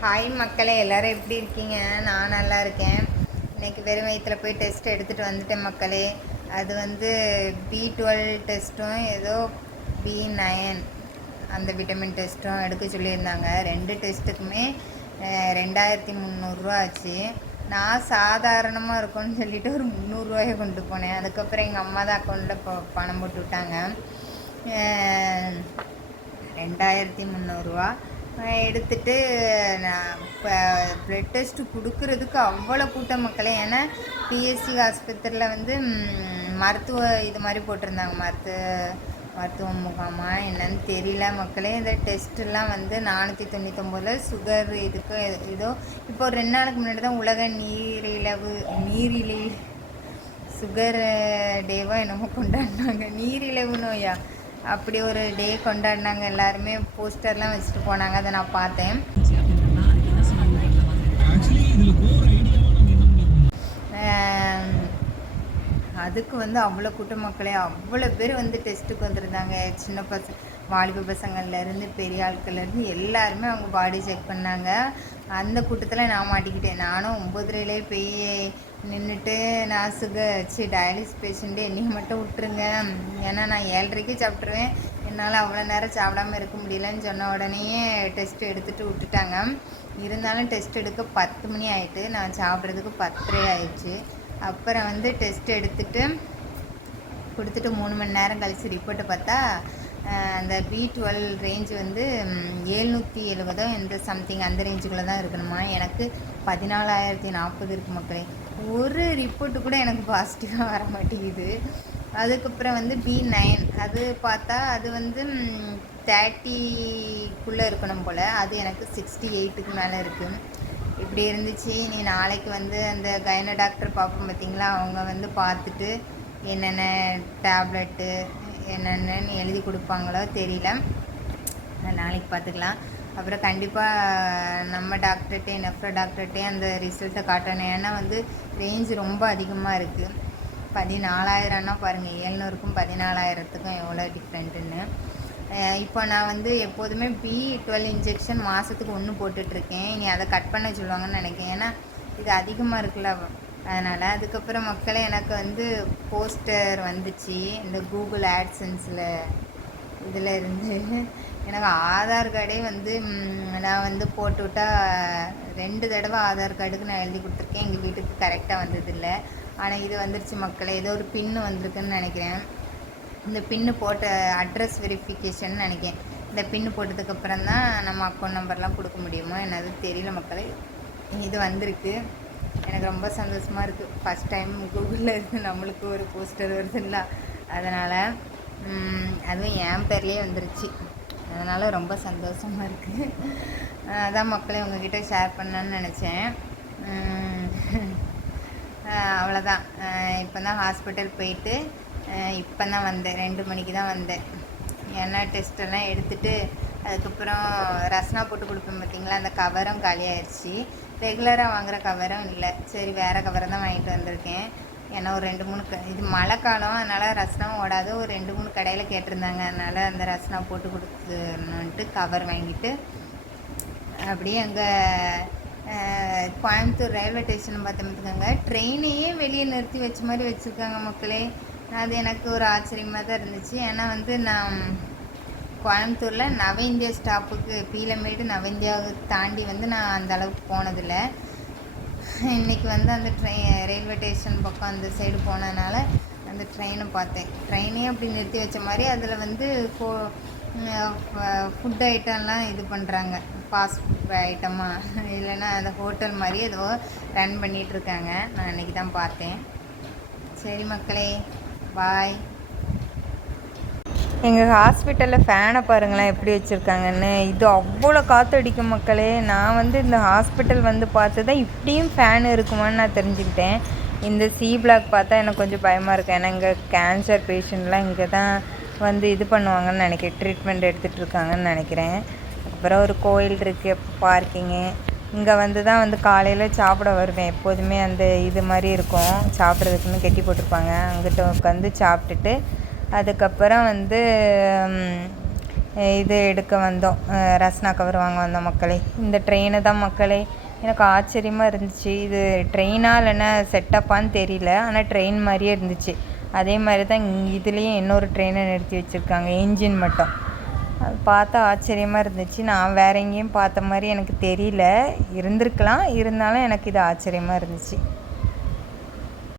Hi மக்களே, எல்லோரும் எப்படி இருக்கீங்க? நான் நல்லா இருக்கேன். இன்றைக்கி வெறும் வயிற்றில் போய் டெஸ்ட் எடுத்துகிட்டு வந்துட்டேன் மக்களே. அது வந்து B12 டெஸ்ட்டும் ஏதோ B9 அந்த விட்டமின் டெஸ்ட்டும் எடுக்க சொல்லியிருந்தாங்க. 2 டெஸ்ட்டுக்குமே 2300 ஆச்சு. நான் சாதாரணமாக இருக்கும்னு சொல்லிவிட்டு ஒரு 300 கொண்டு போனேன். அதுக்கப்புறம் எங்கள் அம்மா தான் அக்கௌண்ட்டில் பணம் போட்டு விட்டாங்க. 2300 எடுத்துட்டு நான் இப்போ ப்ளட் டெஸ்ட்டு கொடுக்குறதுக்கு அவ்வளோ கூட்டம் மக்களே. ஏன்னா பிஎஸ்சி ஆஸ்பத்திரியில் வந்து மருத்துவ இது மாதிரி போட்டிருந்தாங்க, மருத்துவ முகாமா என்னன்னு தெரியல மக்களே. இந்த டெஸ்ட்டெல்லாம் வந்து 499 சுகர் இதுக்கு ஏதோ இப்போ ஒரு 2 நாளுக்கு முன்னாடி தான் உலக நீரிழிவு சுகர் டேவோ என்னமோ கொண்டாடினாங்க. நீரிழிவு நோயா அப்படி ஒரு டே கொண்டாடினாங்க. எல்லாருமே போஸ்டர்லாம் வச்சுட்டு போனாங்க. அதை நான் பார்த்தேன். அதுக்கு வந்து அவ்வளோ கூட்டம் மக்களே, அவ்வளோ பேர் வந்து டெஸ்ட்டுக்கு வந்திருந்தாங்க. சின்ன வாலிப பசங்கள்லேருந்து பெரிய ஆட்கள்லேருந்து எல்லாருமே அவங்க பாடி செக் பண்ணாங்க. அந்த கூட்டத்தில் நான் மாட்டிக்கிட்டேன். நானும் 9:30 போய் நின்றுட்டு நான் டயாலிசிஸ் பேஷண்ட்டு என்னையும் மட்டும் விட்டுருங்க, ஏன்னா நான் 7:30 சாப்பிட்ருவேன், என்னால் அவ்வளோ நேரம் சாப்பிடாமல் இருக்க முடியலன்னு சொன்ன உடனேயே டெஸ்ட் எடுத்துகிட்டு விட்டுட்டாங்க. இருந்தாலும் டெஸ்ட் எடுக்க 10 மணி ஆகிட்டு, நான் சாப்பிட்றதுக்கு 10:30 ஆயிடுச்சு. அப்புறம் வந்து டெஸ்ட் எடுத்துகிட்டு கொடுத்துட்டு 3 மணி நேரம் கழித்து ரிப்போர்ட்டை பார்த்தா அந்த B12 ரேஞ்சு வந்து 770 எந்த சம்திங் அந்த ரேஞ்சுக்குள்ளே தான் இருக்கணுமா. எனக்கு 14,040 இருக்குது மக்களே. ஒரு ரிப்போர்ட்டு கூட எனக்கு பாசிட்டிவாக வர மாட்டேங்குது. அதுக்கப்புறம் வந்து B9 அது பார்த்தா அது வந்து 30க்குள்ளே இருக்கணும் போல். அது எனக்கு 68க்கு மேலே இருக்குது. இப்படி இருந்துச்சு. நீ நாளைக்கு வந்து அந்த கைன டாக்டர் பார்ப்போம் பார்த்தீங்களா, அவங்க வந்து பார்த்துட்டு என்னென்ன டேப்லெட்டு என்னென்னு எழுதி கொடுப்பாங்களோ தெரியல, நாளைக்கு பார்த்துக்கலாம். அப்புறம் கண்டிப்பாக நம்ம டாக்டர்கிட்டே நெஃப்ரோ டாக்டர்கிட்டே அந்த ரிசல்ட்டை காட்டணும். ஏன்னா வந்து ரேஞ்சு ரொம்ப அதிகமாக இருக்குது. 14,000ன்னா பாருங்கள், 700க்கும் 14,000த்துக்கும் எவ்வளோ டிஃப்ரெண்ட்டுன்னு. இப்போ நான் வந்து எப்போதுமே B12 இன்ஜெக்ஷன் மாதத்துக்கு 1 போட்டுட்ருக்கேன். இனி அதை கட் பண்ண சொல்லுவாங்கன்னு நினைக்கிறேன், ஏன்னா இது அதிகமாக இருக்குல்ல, அதனால். அதுக்கப்புறம் மக்களே, எனக்கு வந்து போஸ்டர் வந்துச்சு இந்த கூகுள் ஆட்சன்ஸில். இதில் இருந்து எனக்கு ஆதார் கார்டே வந்து நான் வந்து போட்டு விட்டால் 2 தடவை ஆதார் கார்டுக்கு நான் எழுதி கொடுத்துருக்கேன். எங்கள் வீட்டுக்கு கரெக்டாக வந்ததில்லை. ஆனால் இது வந்துருச்சு மக்களே. ஏதோ ஒரு பின்னு வந்திருக்குன்னு நினைக்கிறேன். இந்த பின்னு போட்ட அட்ரஸ் வெரிஃபிகேஷன் நினைக்கிறேன். இந்த பின்னு போட்டதுக்கப்புறம் தான் நம்ம அக்கௌண்ட் நம்பர்லாம் கொடுக்க முடியுமோ என்னது தெரியல மக்களே. இது வந்திருக்கு. எனக்கு ரொம்ப சந்தோஷமாக இருக்குது. ஃபஸ்ட் டைம் கூகுளில் இருந்து நம்மளுக்கு ஒரு போஸ்டர் வருதுல்ல, அதனால் அதுவும் என் பேர்லேயே வந்துருச்சு. அதனால் ரொம்ப சந்தோஷமாக இருக்குது. அதான் மக்களே உங்ககிட்ட ஷேர் பண்ணணுன்னு நினச்சேன். அவ்வளோதான். இப்போ தான் ஹாஸ்பிட்டல் போயிட்டு இப்போ தான் வந்தேன். 2 மணிக்கு தான் வந்தேன். ஏன்னா டெஸ்ட்டெல்லாம் எடுத்துகிட்டு அதுக்கப்புறம் ரஸ்னா போட்டு கொடுப்பேன் பார்த்தீங்களா, அந்த கவரும் காலியாகிடுச்சு. ரெகுலராக வாங்குகிற கவரும் இல்லை. சரி, வேறு கவரை தான் வாங்கிட்டு வந்திருக்கேன். ஏன்னா ஒரு 2-3 இது மழை காலம், அதனால் ரஸ்னாவும் ஓடாது. ஒரு 2-3 கடையில் கேட்டிருந்தாங்க, அதனால் அந்த ரஸ்னா போட்டு கொடுத்துன்னுட்டு கவர் வாங்கிட்டு அப்படியே அங்கே கோயம்புத்தூர் ரயில்வே ஸ்டேஷன் பார்த்துக்கோங்க, ட்ரெயினையே வெளியே நிறுத்தி வச்ச மாதிரி வச்சுருக்காங்க மக்களே. அது எனக்கு ஒரு ஆச்சரியமாக தான் இருந்துச்சு. ஏன்னா வந்து நான் கோயம்புத்தூரில் நவ இந்தியா ஸ்டாப்புக்கு பீலமேடு நவ இந்தியாவை தாண்டி வந்து நான் அந்த அளவுக்கு போனதில்லை. இன்றைக்கி வந்து அந்த ரயில்வே ஸ்டேஷன் பக்கம் அந்த சைடு போனதுனால அந்த ட்ரெயினை பார்த்தேன். ட்ரெயினே அப்படி நிறுத்தி வச்ச மாதிரி அதில் வந்து ஃபுட் ஐட்டம்லாம் இது பண்ணுறாங்க, ஃபாஸ்ட் ஃபுட் ஐட்டமாக, இல்லைன்னா அந்த ஹோட்டல் மாதிரி ஏதோ ரன் பண்ணிகிட்ருக்காங்க. நான் இன்றைக்கி தான் பார்த்தேன். சரி மக்களே, பாய். எங்கள் ஹாஸ்பிட்டலில் ஃபேனை பாருங்களேன் எப்படி வச்சுருக்காங்கன்னு. இது அவ்வளோ காற்றடிக்கும் மக்களே. நான் வந்து இந்த ஹாஸ்பிட்டல் வந்து பார்த்து தான் இப்படியும் ஃபேன் இருக்குமான்னு நான் தெரிஞ்சுக்கிட்டேன். இந்த சி பிளாக் பார்த்தா எனக்கு கொஞ்சம் பயமாக இருக்குது. ஏன்னா இங்கே கேன்சர் பேஷண்ட்லாம் இங்கே தான் வந்து இது பண்ணுவாங்கன்னு நினைக்கிறேன், ட்ரீட்மெண்ட் எடுத்துகிட்டு இருக்காங்கன்னு நினைக்கிறேன். அப்புறம் ஒரு கோயில் இருக்குது, பார்க்கிங்கு. இங்கே வந்து தான் வந்து காலையில் சாப்பிட வருவேன். எப்போதுமே அந்த இது மாதிரி இருக்கும், சாப்பிட்றதுக்குன்னு கட்டி போட்டிருப்பாங்க. அங்கிட்ட உட்காந்து சாப்பிட்டுட்டு அதுக்கப்புறம் வந்து இது எடுக்க வந்தோம், ரஸ்னா கவர் வாங்க வந்தோம் மக்களே. இந்த ட்ரெயினை தான் மக்களே, எனக்கு ஆச்சரியமாக இருந்துச்சு. இது ட்ரெயினாக இல்லைன்னா செட்டப்பான்னு தெரியல, ஆனால் ட்ரெயின் மாதிரியே இருந்துச்சு. அதே மாதிரி தான் இதுலேயும் இன்னொரு ட்ரெயினை நிறுத்தி வச்சுருக்காங்க, என்ஜின் மட்டும். அது பார்த்தா ஆச்சரியமாக இருந்துச்சு. நான் வேறு எங்கேயும் பார்த்த மாதிரி எனக்கு தெரியல, இருந்திருக்கலாம், இருந்தாலும் எனக்கு இது ஆச்சரியமாக இருந்துச்சு.